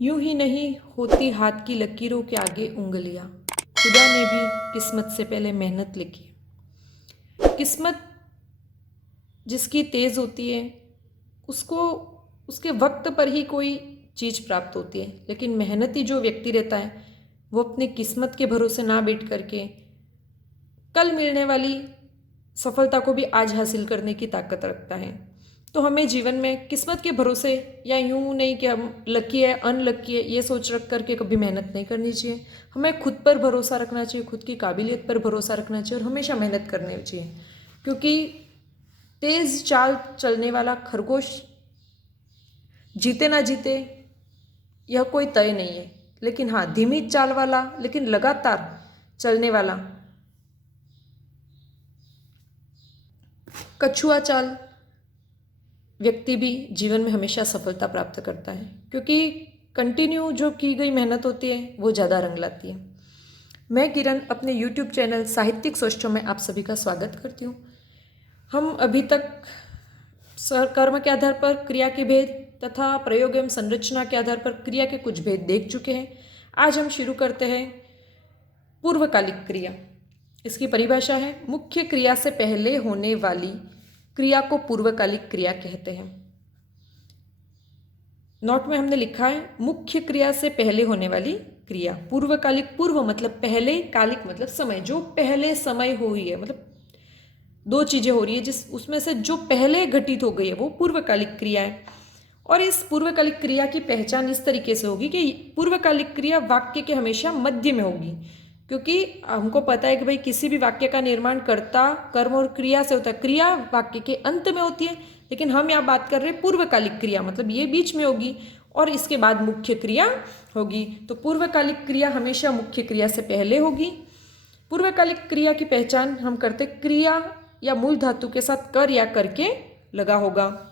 यूं ही नहीं होती हाथ की लकीरों के आगे उंगलियां। खुदा ने भी किस्मत से पहले मेहनत लिखी। किस्मत जिसकी तेज होती है उसको उसके वक्त पर ही कोई चीज़ प्राप्त होती है, लेकिन मेहनती जो व्यक्ति रहता है वो अपने किस्मत के भरोसे ना बैठ करके कल मिलने वाली सफलता को भी आज हासिल करने की ताकत रखता है। तो हमें जीवन में किस्मत के भरोसे या यूं नहीं कि हम लकी है अनलकी है ये सोच रख करके कभी मेहनत नहीं करनी चाहिए। हमें खुद पर भरोसा रखना चाहिए, खुद की काबिलियत पर भरोसा रखना चाहिए और हमेशा मेहनत करनी चाहिए, क्योंकि तेज चाल चलने वाला खरगोश जीते ना जीते यह कोई तय नहीं है, लेकिन हाँ धीमी चाल वाला लेकिन लगातार चलने वाला कछुआ चाल व्यक्ति भी जीवन में हमेशा सफलता प्राप्त करता है, क्योंकि कंटिन्यू जो की गई मेहनत होती है वो ज़्यादा रंग लाती है। मैं किरण अपने YouTube चैनल साहित्यिक सोचों में आप सभी का स्वागत करती हूँ। हम अभी तक कर्म के आधार पर क्रिया के भेद तथा प्रयोग एवं संरचना के आधार पर क्रिया के कुछ भेद देख चुके हैं। आज हम शुरू करते हैं पूर्वकालिक क्रिया। इसकी परिभाषा है मुख्य क्रिया से पहले होने वाली क्रिया को पूर्वकालिक क्रिया कहते हैं। नोट में हमने लिखा है मुख्य क्रिया से पहले होने वाली क्रिया। पूर्वकालिक, पूर्व मतलब पहले, कालिक मतलब समय, जो पहले समय हुई है, मतलब दो चीजें हो रही है जिस उसमें से जो पहले घटित हो गई है वो पूर्वकालिक क्रिया है। और इस पूर्वकालिक क्रिया की पहचान इस तरीके से होगी कि पूर्वकालिक क्रिया वाक्य के हमेशा मध्य में होगी, क्योंकि हमको पता है कि भाई किसी भी वाक्य का निर्माण कर्ता, कर्म और क्रिया से होता है। क्रिया वाक्य के अंत में होती है, लेकिन हम यहाँ बात कर रहे हैं पूर्वकालिक क्रिया, मतलब ये बीच में होगी और इसके बाद मुख्य क्रिया होगी। तो पूर्वकालिक क्रिया हमेशा मुख्य क्रिया से पहले होगी। पूर्वकालिक क्रिया की पहचान हम करते क्रिया या मूल धातु के साथ कर या करके लगा होगा,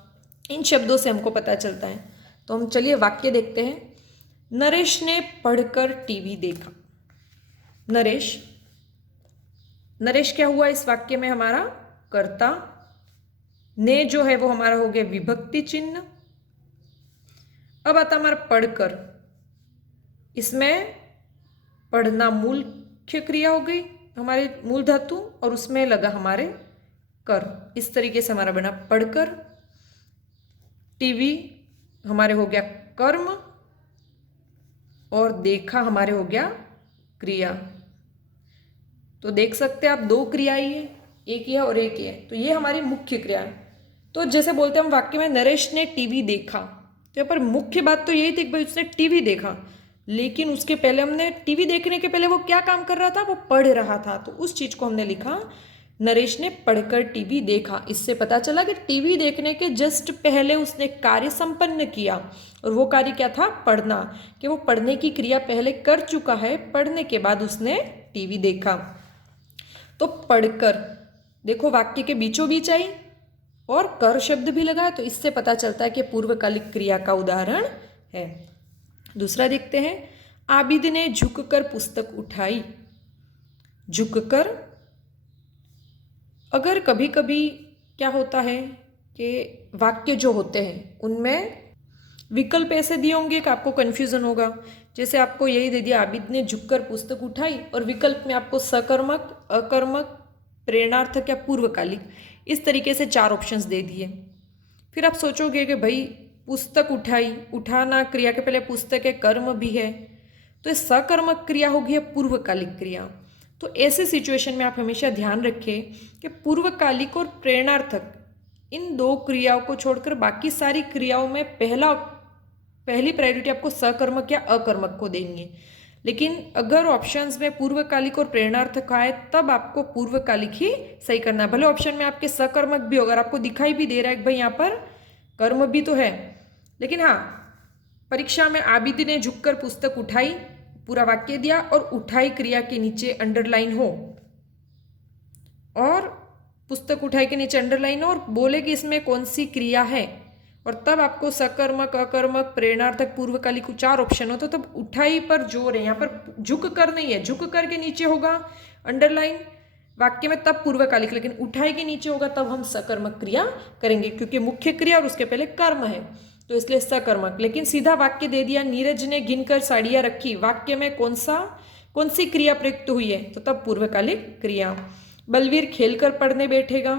इन शब्दों से हमको पता चलता है। तो हम चलिए वाक्य देखते हैं। नरेश ने पढ़कर टीवी देखा। नरेश, नरेश क्या हुआ इस वाक्य में? हमारा कर्ता। ने जो है वो हमारा हो गया विभक्ति चिन्ह। अब आता हमारा पढ़कर, इसमें पढ़ना मुख्य क्रिया हो गई हमारे मूल धातु और उसमें लगा हमारे कर। इस तरीके से हमारा बना पढ़कर। टीवी हमारे हो गया कर्म और देखा हमारे हो गया क्रिया। तो देख सकते हैं आप दो क्रिया ही है, एक ही है और एक ही है, तो ये हमारी मुख्य क्रिया है। तो जैसे बोलते हैं हम वाक्य में नरेश ने टीवी देखा, तो यहाँ पर मुख्य बात तो यही थी कि भाई उसने टीवी देखा, लेकिन उसके पहले हमने टीवी देखने के पहले वो क्या काम कर रहा था? वो पढ़ रहा था। तो उस चीज को हमने लिखा नरेश ने पढ़कर टीवी देखा। इससे पता चला कि टीवी देखने के जस्ट पहले उसने कार्य संपन्न किया, और वो कार्य क्या था? पढ़ना, कि वो पढ़ने की क्रिया पहले कर चुका है, पढ़ने के बाद उसने टीवी देखा। तो पढ़कर देखो वाक्य के बीचों बीच आई और कर शब्द भी लगा, तो इससे पता चलता है कि पूर्वकालिक क्रिया का उदाहरण है। दूसरा देखते हैं। आबिद ने झुककर पुस्तक उठाई। झुककर, अगर कभी कभी क्या होता है कि वाक्य जो होते हैं उनमें विकल्प ऐसे दिए होंगे कि आपको कन्फ्यूजन होगा। जैसे आपको यही दे दिया आबिद ने झुककर पुस्तक उठाई, और विकल्प में आपको सकर्मक, अकर्मक, प्रेरणार्थक या पूर्वकालिक, इस तरीके से चार ऑप्शंस दे दिए। फिर आप सोचोगे कि भाई पुस्तक उठाई, उठाना क्रिया के पहले पुस्तक है, कर्म भी है, तो ये सकर्मक क्रिया होगी या पूर्वकालिक क्रिया। तो ऐसे सिचुएशन में आप हमेशा ध्यान रखें कि पूर्वकालिक और प्रेरणार्थक इन दो क्रियाओं को छोड़कर बाकी सारी क्रियाओं में पहली प्रायोरिटी आपको सकर्मक या अकर्मक को देनी है। लेकिन अगर ऑप्शंस में पूर्वकालिक और प्रेरणार्थक आए तब आपको पूर्वकालिक ही सही करना है। भले ऑप्शन में आपके सकर्मक भी हो, अगर आपको दिखाई भी दे रहा है कि भाई यहाँ पर कर्म भी तो है, लेकिन हाँ परीक्षा में आबिद ने झुककर पुस्तक उठाई पूरा वाक्य दिया और उठाई क्रिया के नीचे अंडरलाइन हो, और पुस्तक उठाई के नीचे अंडरलाइन हो और बोले कि इसमें कौन सी क्रिया है, और तब आपको सकर्मक, अकर्मक, प्रेरणार्थक, पूर्वकालिक चार ऑप्शन हो, तो तब उठाई पर जोर है। यहाँ पर झुक कर नहीं है, झुक कर के नीचे होगा अंडरलाइन वाक्य में तब पूर्वकालिक, लेकिन उठाई के नीचे होगा तब हम सकर्मक क्रिया करेंगे, क्योंकि मुख्य क्रिया और उसके पहले कर्म है। तो इसलिए सकर्मक। लेकिन सीधा वाक्य दे दिया, नीरज ने गिनकर साड़ियाँ रखी, वाक्य में कौन सी क्रिया प्रयुक्त हुई है, तो तब पूर्वकालिक क्रिया। बलवीर खेलकर पढ़ने बैठेगा,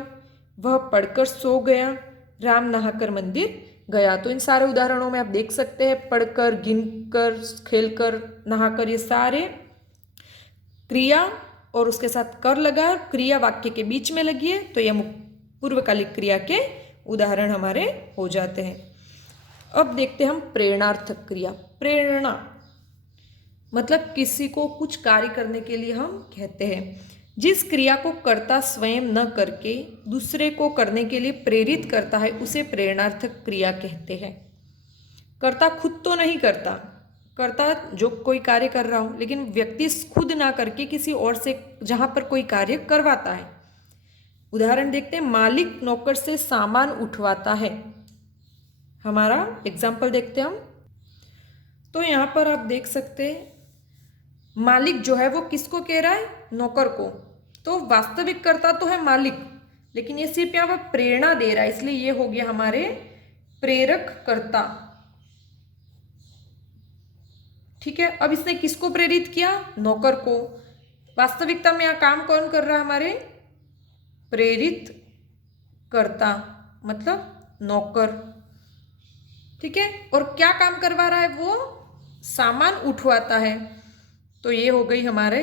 वह पढ़कर सो गया, राम नहाकर मंदिर गया। तो इन सारे उदाहरणों में आप देख सकते हैं पढ़कर, गिनकर, खेलकर, नहाकर, ये सारे क्रिया और उसके साथ कर लगा, क्रिया वाक्य के बीच में लगी है, तो यह पूर्वकालिक क्रिया के उदाहरण हमारे हो जाते हैं। अब देखते हैं हम प्रेरणार्थक क्रिया। प्रेरणा मतलब किसी को कुछ कार्य करने के लिए हम कहते हैं। जिस क्रिया को कर्ता स्वयं न करके दूसरे को करने के लिए प्रेरित करता है उसे प्रेरणार्थक क्रिया कहते हैं। कर्ता खुद तो नहीं करता, कर्ता जो कोई कार्य कर रहा हो, लेकिन व्यक्ति खुद ना करके किसी और से जहाँ पर कोई कार्य करवाता है। उदाहरण देखते हैं, मालिक नौकर से सामान उठवाता है। हमारा एग्जाम्पल देखते हैं हम। तो यहाँ पर आप देख सकते हैं मालिक जो है वो किसको कह रहा है, नौकर को। तो वास्तविक कर्ता तो है मालिक, लेकिन ये सिर्फ यहाँ पर प्रेरणा दे रहा है, इसलिए ये हो गया हमारे प्रेरक कर्ता। ठीक है, अब इसने किसको प्रेरित किया, नौकर को। वास्तविकता में यहाँ काम कौन कर रहा है, हमारे प्रेरित कर्ता मतलब नौकर। ठीक है, और क्या काम करवा रहा है, वो सामान उठवाता है। तो ये हो गई हमारे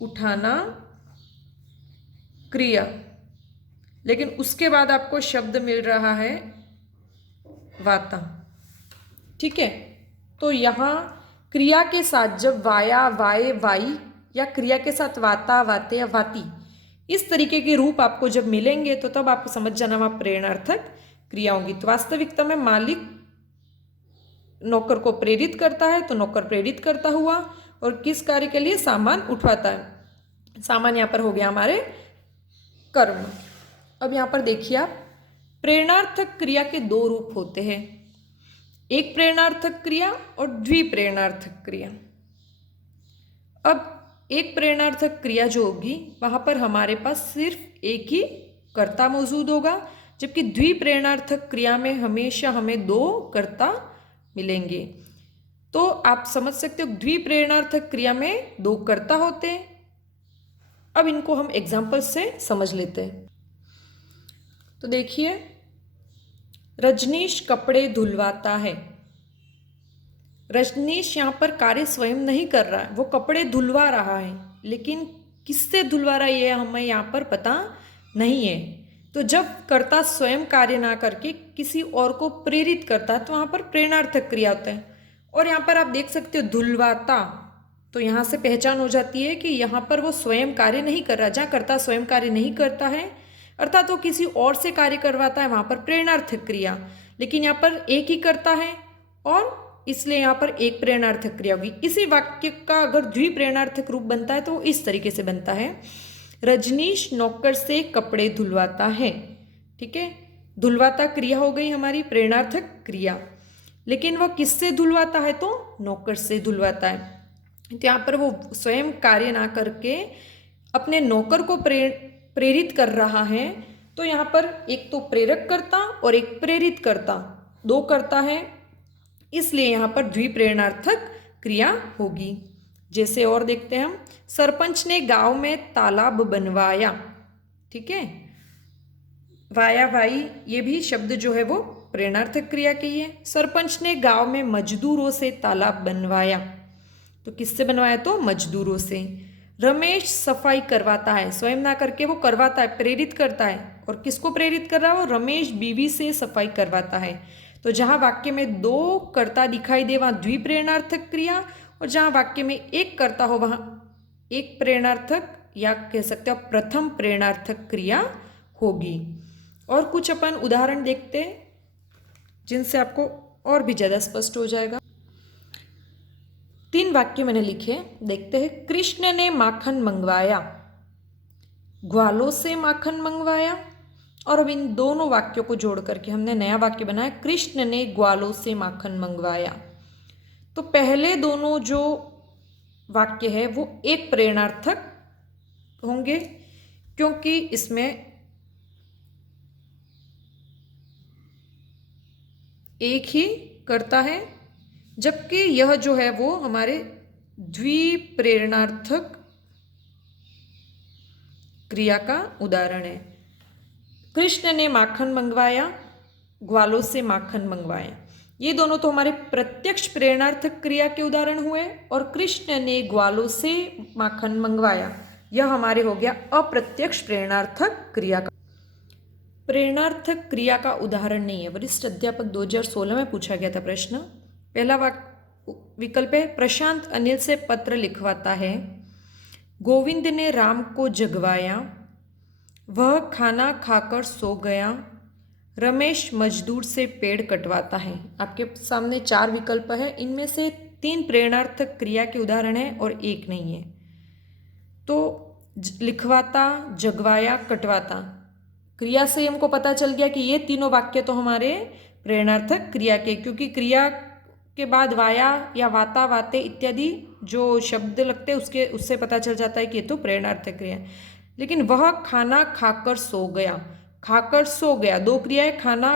उठाना क्रिया। लेकिन उसके बाद आपको शब्द मिल रहा है वाता। ठीक है, तो यहाँ क्रिया के साथ जब वाया, वाए, वाई या क्रिया के साथ वाता, वाते या वाती इस तरीके के रूप आपको जब मिलेंगे तो तब आपको समझ जाना वहाँ प्रेरणार्थक क्रिया होगी। तो वास्तविकता में मालिक नौकर को प्रेरित करता है, तो नौकर प्रेरित करता हुआ, और किस कार्य के लिए, सामान उठवाता है। सामान यहाँ पर हो गया हमारे कर्म। अब यहाँ पर देखिए आप, प्रेरणार्थक क्रिया के दो रूप होते हैं, एक प्रेरणार्थक क्रिया और द्विप्रेरणार्थक क्रिया। अब एक प्रेरणार्थक क्रिया जो होगी वहाँ पर हमारे पास सिर्फ एक ही कर्ता मौजूद होगा, जबकि द्विप्रेरणार्थक क्रिया में हमेशा हमें दो कर्ता मिलेंगे। तो आप समझ सकते हो द्विप्रेरणार्थक क्रिया में दो कर्ता होते हैं। अब इनको हम एग्जाम्पल से समझ लेते हैं। तो देखिए, रजनीश कपड़े धुलवाता है। रजनीश यहाँ पर कार्य स्वयं नहीं कर रहा है, वो कपड़े धुलवा रहा है, लेकिन किससे धुलवा रहा है ये हमें यहाँ पर पता नहीं है। तो जब कर्ता स्वयं कार्य ना करके किसी और को प्रेरित करता है तो वहाँ पर प्रेरणार्थक क्रिया होता है। और यहाँ पर आप देख सकते हो धुलवाता, तो यहाँ से पहचान हो जाती है कि यहाँ पर वो स्वयं कार्य नहीं कर रहा। जहाँ कर्ता स्वयं कार्य नहीं करता है अर्थात वो किसी और से कार्य करवाता है, वहाँ पर प्रेरणार्थक क्रिया। लेकिन यहाँ पर एक ही करता है और इसलिए यहाँ पर एक प्रेरणार्थक क्रिया होगी। इसी वाक्य का अगर द्विप्रेरणार्थक रूप बनता है तो इस तरीके से बनता है, रजनीश नौकर से कपड़े धुलवाता है। ठीक है, धुलवाता क्रिया हो गई हमारी प्रेरणार्थक क्रिया, लेकिन वह किससे धुलवाता है, तो नौकर से धुलवाता है। तो यहाँ पर वो स्वयं कार्य ना करके अपने नौकर को प्रेरित कर रहा है। तो यहाँ पर एक तो प्रेरक कर्ता और एक प्रेरित कर्ता, दो कर्ता है, इसलिए यहाँ पर द्विप्रेरणार्थक क्रिया होगी। जैसे और देखते हैं हम, सरपंच ने गांव में तालाब बनवाया। ठीक है, वाया, वाई ये भी शब्द जो है वो प्रेरणार्थक क्रिया की है। सरपंच ने गांव में मजदूरों से तालाब बनवाया, तो किससे बनवाया, तो मजदूरों से। रमेश सफाई करवाता है, स्वयं ना करके वो करवाता है, प्रेरित करता है। और किसको प्रेरित कर रहा है, वो रमेश बीवी से सफाई करवाता है। तो जहाँ वाक्य में दो कर्ता दिखाई दे वहाँ द्विप्रेरणार्थक क्रिया, और जहाँ वाक्य में एक कर्ता हो वहाँ एक प्रेरणार्थक या कह सकते हो प्रथम प्रेरणार्थक क्रिया होगी। और कुछ अपन उदाहरण देखते हैं जिनसे आपको और भी ज़्यादा स्पष्ट हो जाएगा। 3 वाक्य मैंने लिखे, देखते हैं। कृष्ण ने माखन मंगवाया, ग्वालों से माखन मंगवाया। और अब इन दोनों वाक्यों को जोड़ करके हमने नया वाक्य बनाया, कृष्ण ने ग्वालों से माखन मंगवाया। तो पहले दोनों जो वाक्य है वो एक प्रेरणार्थक होंगे, क्योंकि इसमें एक ही कर्ता है, जबकि यह जो है वो हमारे द्विप्रेरणार्थक क्रिया का उदाहरण है। कृष्ण ने माखन मंगवाया, ग्वालों से माखन मंगवाया। ये दोनों तो हमारे प्रत्यक्ष प्रेरणार्थक क्रिया के उदाहरण हुए, और कृष्ण ने ग्वालों से माखन मंगवाया, यह हमारे हो गया अप्रत्यक्ष प्रेरणार्थक क्रिया का। प्रेरणार्थक क्रिया का उदाहरण नहीं है, वरिष्ठ अध्यापक 2016 में पूछा गया था प्रश्न। पहला विकल्प है, प्रशांत अनिल से पत्र लिखवाता है, गोविंद ने राम को जगवाया, वह खाना खाकर सो गया, रमेश मजदूर से पेड़ कटवाता है। आपके सामने 4 विकल्प है, इनमें से 3 प्रेरणार्थक क्रिया के उदाहरण है और 1 नहीं है। तो लिखवाता, जगवाया, कटवाता क्रिया से हमको पता चल गया कि ये तीनों वाक्य तो हमारे प्रेरणार्थक क्रिया के, क्योंकि क्रिया के बाद वाया या वाता, वाते इत्यादि जो शब्द लगते हैं उससे पता चल जाता है कि ये तो प्रेरणार्थक क्रिया है। लेकिन वह खाना खाकर सो गया, खाकर सो गया, 2 क्रिया है, खाना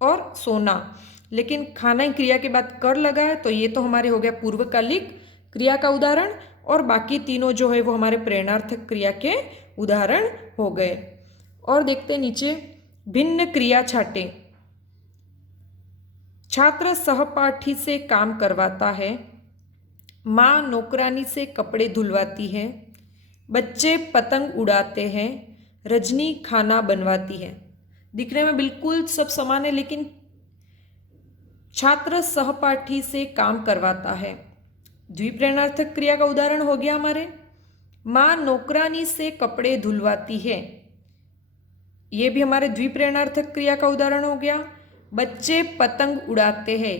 और सोना, लेकिन खाना क्रिया के बाद कर लगा है, तो ये तो हमारे हो गया पूर्वकालिक क्रिया का उदाहरण, और बाकी तीनों जो है वो हमारे प्रेरणार्थक क्रिया के उदाहरण हो गए। और देखते नीचे, भिन्न क्रिया छाटे। छात्र सहपाठी से काम करवाता है, माँ नौकरानी से कपड़े धुलवाती है, बच्चे पतंग उड़ाते हैं, रजनी खाना बनवाती है। दिखने में बिल्कुल सब समान है, लेकिन छात्र सहपाठी से काम करवाता है, द्विप्रेरणार्थक क्रिया का उदाहरण हो गया हमारे। माँ नौकरानी से कपड़े धुलवाती है, ये भी हमारे द्विप्रेरणार्थक क्रिया का उदाहरण हो गया। बच्चे पतंग उड़ाते हैं,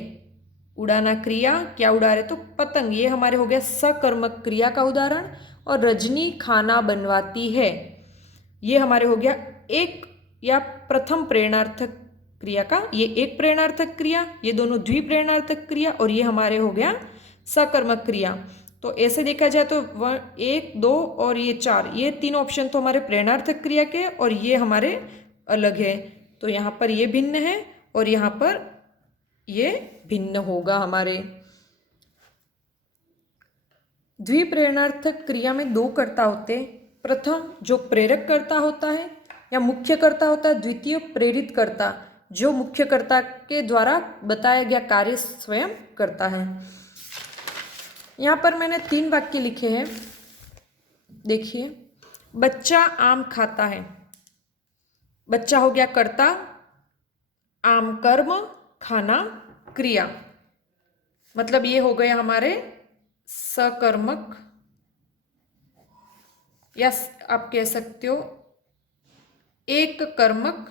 उड़ाना क्रिया, क्या उड़ा रहे तो पतंग, ये हमारे हो गया सकर्मक क्रिया का उदाहरण। और रजनी खाना बनवाती है, ये हमारे हो गया एक या प्रथम प्रेरणार्थक क्रिया का, ये एक प्रेरणार्थक क्रिया, ये दोनों द्विप्रेरणार्थक क्रिया, और ये हमारे हो गया सकर्मक क्रिया। तो ऐसे देखा जाए तो 1, 2 और ये 4, ये 3 ऑप्शन तो हमारे प्रेरणार्थक क्रिया के, और ये हमारे अलग है। तो यहाँ पर ये भिन्न है और यहाँ पर ये भिन्न होगा हमारे। द्विप्रेरणार्थक क्रिया में 2 कर्ता होते हैं। प्रथम जो प्रेरक कर्ता होता है या मुख्य कर्ता होता है, द्वितीय प्रेरित कर्ता जो मुख्य कर्ता के द्वारा बताया गया कार्य स्वयं करता है। यहाँ पर मैंने 3 वाक्य लिखे हैं, देखिए। बच्चा आम खाता है, बच्चा हो गया कर्ता, आम कर्म, खाना क्रिया, मतलब ये हो गया हमारे सकर्मक, या आप कह सकते हो एक कर्मक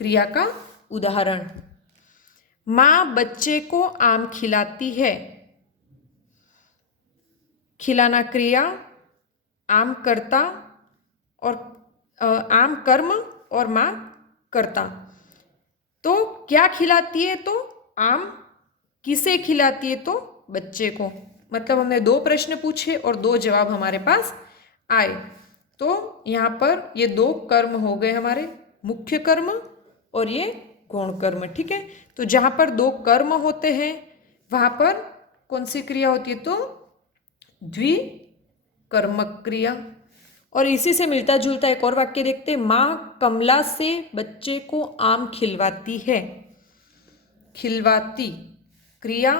क्रिया का उदाहरण। माँ बच्चे को आम खिलाती है, खिलाना क्रिया, आम कर्ता और आम कर्म और माँ कर्ता। तो क्या खिलाती है, तो आम, किसे खिलाती है, तो बच्चे को। मतलब हमने 2 प्रश्न पूछे और 2 जवाब हमारे पास आए। तो यहाँ पर ये 2 कर्म हो गए हमारे, मुख्य कर्म और ये गौण कर्म, ठीक है। तो जहाँ पर 2 कर्म होते हैं वहाँ पर कौन सी क्रिया होती है, तो द्विकर्मक क्रिया। और इसी से मिलता जुलता एक और वाक्य देखते हैं। माँ कमला से बच्चे को आम खिलवाती है, खिलवाती क्रिया,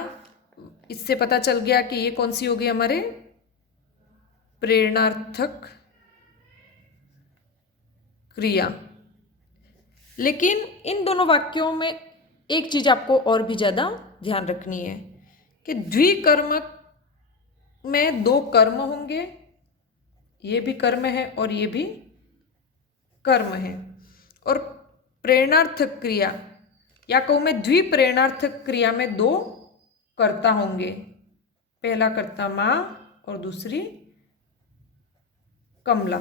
इससे पता चल गया कि ये कौन सी हो गई हमारे प्रेरणार्थक क्रिया। लेकिन इन दोनों वाक्यों में एक चीज आपको और भी ज्यादा ध्यान रखनी है कि द्विकर्मक में 2 कर्म होंगे, ये भी कर्म है और ये भी कर्म है। और प्रेरणार्थक क्रिया या कहूँ मैं द्विप्रेरणार्थक क्रिया में 2 कर्ता होंगे, पहला कर्ता माँ और दूसरी कमला।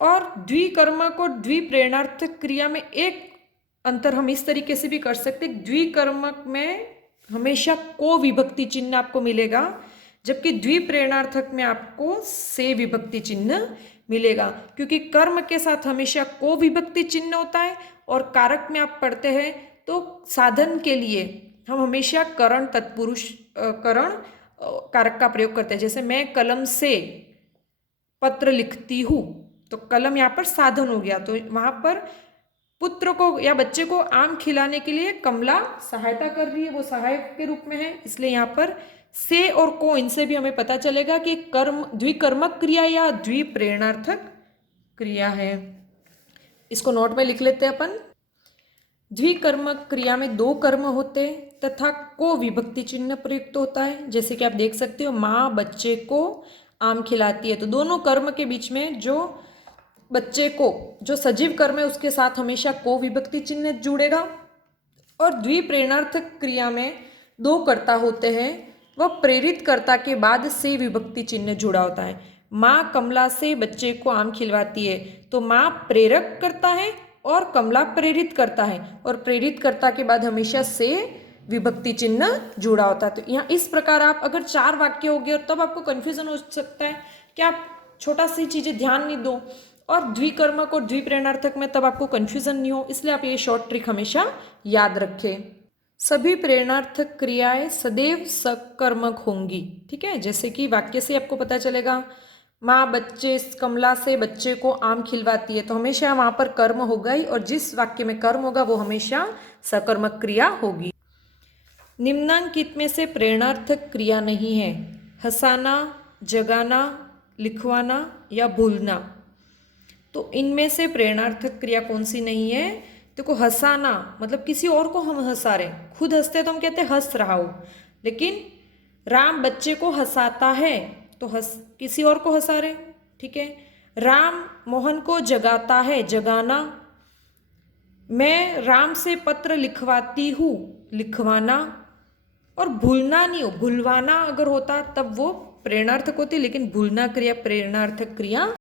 और द्विकर्मक और द्विप्रेरणार्थक क्रिया में एक अंतर हम इस तरीके से भी कर सकते, द्विकर्मक में हमेशा को विभक्ति चिन्ह आपको मिलेगा, जबकि द्विप्रेरणार्थक में आपको से विभक्ति चिन्ह मिलेगा, क्योंकि कर्म के साथ हमेशा को विभक्ति चिन्ह होता है और कारक में आप पढ़ते हैं तो साधन के लिए हम हमेशा करण तत्पुरुष करण कारक का प्रयोग करते हैं। जैसे मैं कलम से पत्र लिखती हूँ, तो कलम यहाँ पर साधन हो गया, तो वहाँ पर पुत्र को या बच्चे को आम खिलाने के लिए कमला सहायता कर रही है, वो सहायक के रूप में है, इसलिए यहाँ पर से और को, इनसे भी हमें पता चलेगा कि कर्म द्विकर्मक क्रिया या द्विप्रेरणार्थक क्रिया है। इसको नोट में लिख लेते हैं अपन। द्विकर्मक क्रिया में दो कर्म होते तथा को विभक्ति चिन्ह प्रयुक्त होता है। जैसे कि आप देख सकते हो, माँ बच्चे को आम खिलाती है, तो दोनों कर्म के बीच में जो बच्चे को जो सजीव कर्म है उसके साथ हमेशा को विभक्ति चिन्ह जुड़ेगा। और द्विप्रेरणार्थक क्रिया में दो कर्ता होते हैं, वह प्रेरित कर्ता के बाद से विभक्ति चिन्ह जुड़ा होता है। माँ कमला से बच्चे को आम खिलवाती है, तो माँ प्रेरक करता है और कमला प्रेरित करता है, और प्रेरित कर्ता के बाद हमेशा से विभक्ति चिन्ह जुड़ा होता है। तो यहाँ इस प्रकार आप अगर 4 वाक्य हो गए और तब आपको कन्फ्यूजन हो सकता है कि आप छोटा सी चीज़ें ध्यान नहीं दो, और द्विकर्मक और द्विप्रेरणार्थक में तब आपको कन्फ्यूजन नहीं हो, इसलिए आप ये शॉर्ट ट्रिक हमेशा याद रखें। सभी प्रेरणार्थक क्रियाएं सदैव सकर्मक होंगी, ठीक है। जैसे कि वाक्य से आपको पता चलेगा, माँ बच्चे कमला से बच्चे को आम खिलवाती है, तो हमेशा वहाँ पर कर्म होगा ही, और जिस वाक्य में कर्म होगा वो हमेशा सकर्मक क्रिया होगी। निम्नांकित में से प्रेरणार्थक क्रिया नहीं है, हंसाना, जगाना, लिखवाना या भूलना। तो इनमें से प्रेरणार्थक क्रिया कौन सी नहीं है? देखो, हंसाना मतलब किसी और को हम हंसा रहे, खुद हंसते तो हम कहते हैं हंस रहा हो, लेकिन राम बच्चे को हंसाता है तो किसी और को हंसा रहे, ठीक है। राम मोहन को जगाता है, जगाना। मैं राम से पत्र लिखवाती हूँ, लिखवाना। और भूलना नहीं हो, भूलवाना अगर होता तब वो प्रेरणार्थक होती, लेकिन भूलना क्रिया प्रेरणार्थक क्रिया